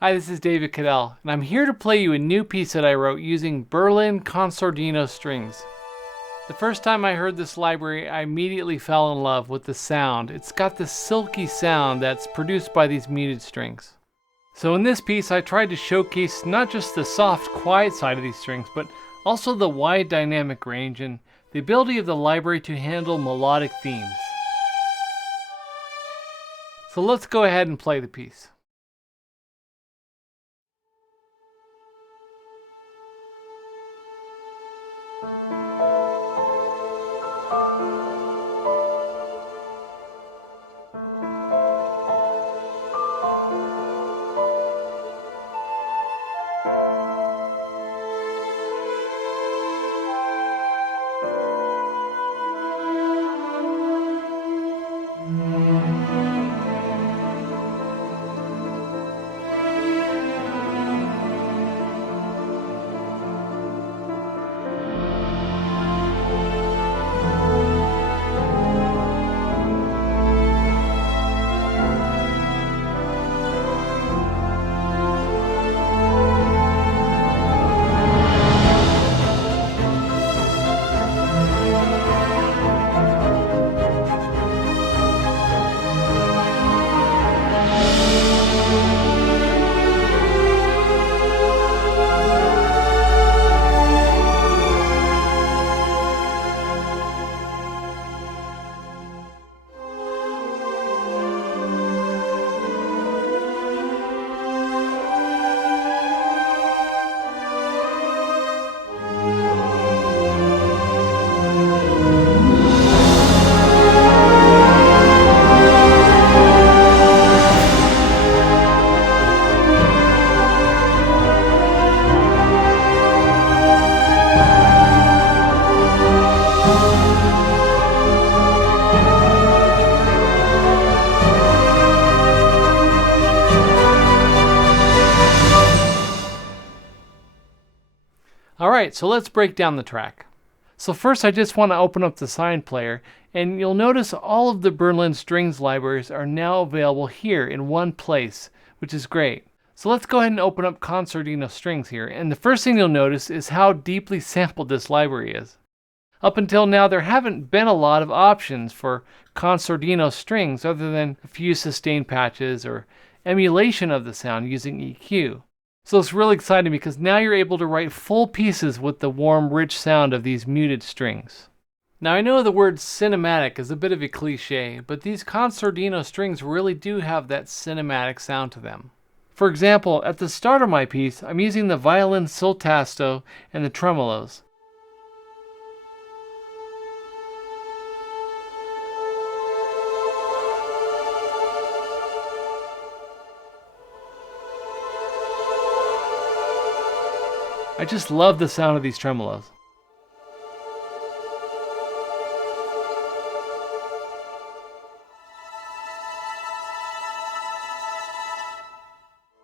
Hi, this is David Kudell, and I'm here to play you a new piece that I wrote using Berlin Con Sordino Strings. The first time I heard this library, I immediately fell in love with the sound. It's got this silky sound that's produced by these muted strings. So in this piece, I tried to showcase not just the soft, quiet side of these strings, but also the wide dynamic range and the ability of the library to handle melodic themes. So let's go ahead and play the piece. Alright, so let's break down the track. So first I just want to open up the SINE player, and you'll notice all of the Berlin Strings libraries are now available here in one place, which is great. So let's go ahead and open up Con Sordino Strings here, and the first thing you'll notice is how deeply sampled this library is. Up until now, there haven't been a lot of options for Con Sordino Strings other than a few sustain patches or emulation of the sound using EQ. So it's really exciting because now you're able to write full pieces with the warm, rich sound of these muted strings. Now I know the word cinematic is a bit of a cliche, but these Con Sordino strings really do have that cinematic sound to them. For example, at the start of my piece, I'm using the violin soltasto and the tremolos. I just love the sound of these tremolos.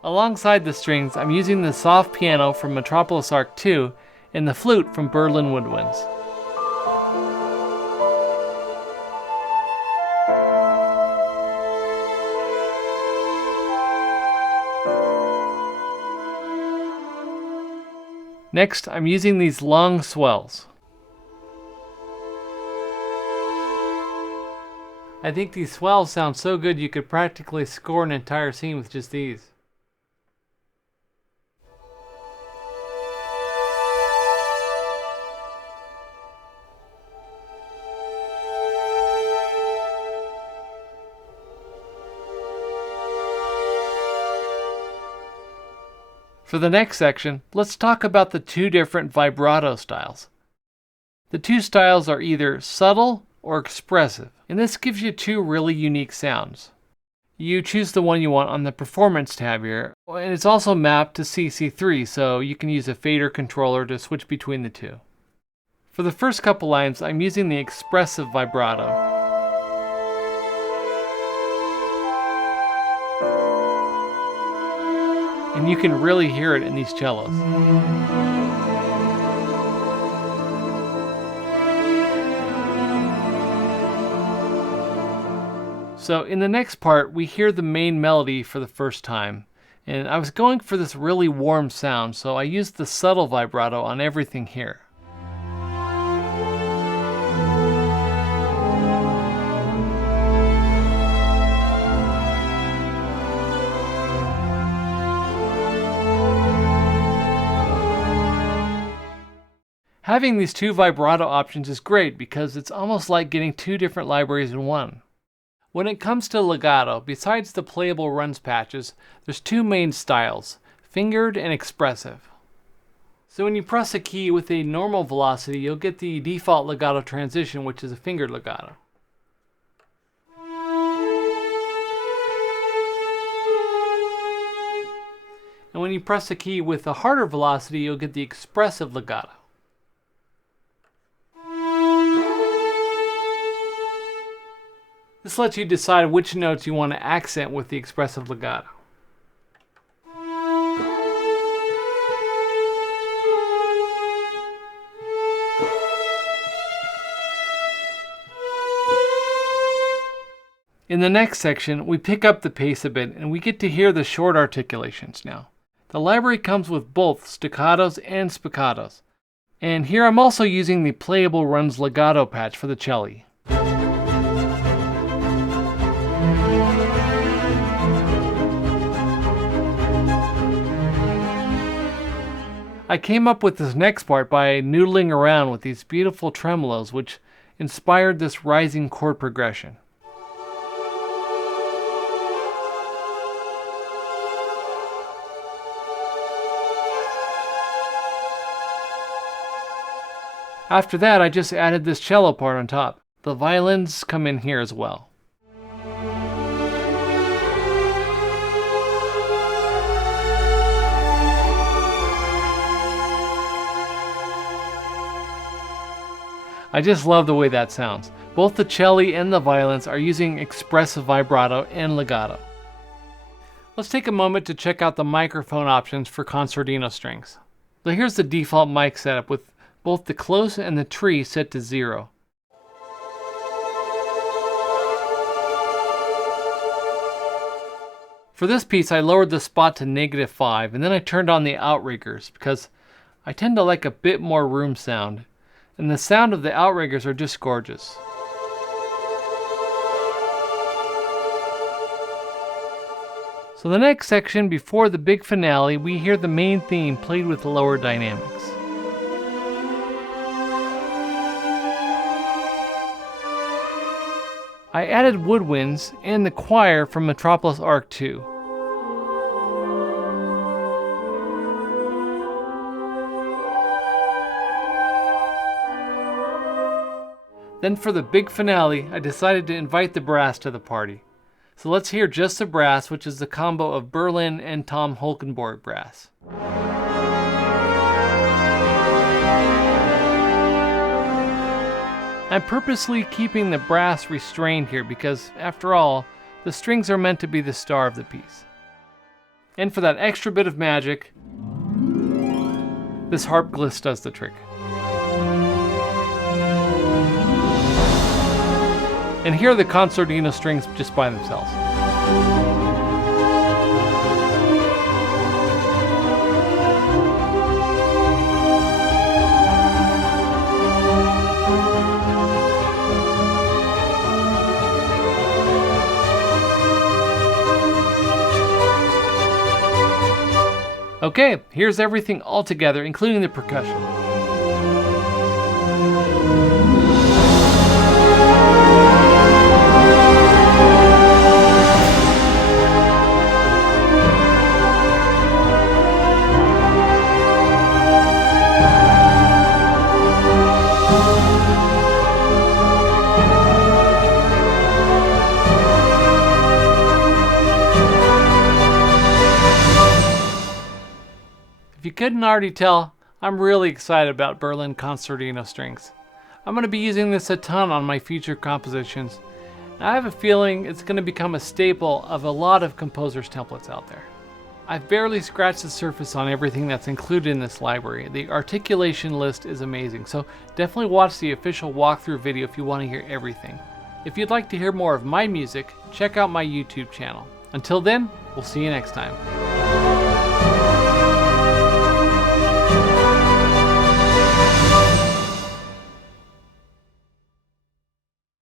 Alongside the strings, I'm using the soft piano from Metropolis Arc 2 and the flute from Berlin Woodwinds. Next, I'm using these long swells. I think these swells sound so good you could practically score an entire scene with just these. For the next section, let's talk about the two different vibrato styles. The two styles are either subtle or expressive, and this gives you two really unique sounds. You choose the one you want on the Performance tab here, and it's also mapped to CC3, so you can use a fader controller to switch between the two. For the first couple lines, I'm using the expressive vibrato. And you can really hear it in these cellos. So in the next part, we hear the main melody for the first time, And I was going for this really warm sound, so I used the subtle vibrato on everything here. Having these two vibrato options is great because it's almost like getting two different libraries in one. When it comes to legato, besides the playable runs patches, there's two main styles, fingered and expressive. So when you press a key with a normal velocity, you'll get the default legato transition, which is a fingered legato. And when you press a key with a harder velocity, you'll get the expressive legato. This lets you decide which notes you want to accent with the expressive legato. In the next section, we pick up the pace a bit and we get to hear the short articulations now. The library comes with both staccatos and spiccatos. And here I'm also using the playable runs legato patch for the cello. I came up with this next part by noodling around with these beautiful tremolos, which inspired this rising chord progression. After that, I just added this cello part on top. The violins come in here as well. I just love the way that sounds. Both the cello and the violins are using expressive vibrato and legato. Let's take a moment to check out the microphone options for Con Sordino Strings. So here's the default mic setup with both the close and the tree set to 0. For this piece, I lowered the spot to -5 and then I turned on the outriggers because I tend to like a bit more room sound. And the sound of the outriggers are just gorgeous. So the next section, before the big finale, we hear the main theme played with lower dynamics. I added woodwinds and the choir from Metropolis Arc 2. Then for the big finale, I decided to invite the brass to the party. So let's hear just the brass, which is the combo of Berlin and Tom Holkenborg brass. I'm purposely keeping the brass restrained here because, after all, the strings are meant to be the star of the piece. And for that extra bit of magic, this harp gliss does the trick. And here are the Con Sordino strings just by themselves. Okay, here's everything all together, including the percussion. If you couldn't already tell, I'm really excited about Berlin Con Sordino Strings. I'm going to be using this a ton on my future compositions, and I have a feeling it's going to become a staple of a lot of composers' templates out there. I've barely scratched the surface on everything that's included in this library. The articulation list is amazing, so definitely watch the official walkthrough video if you want to hear everything. If you'd like to hear more of my music, check out my YouTube channel. Until then, we'll see you next time.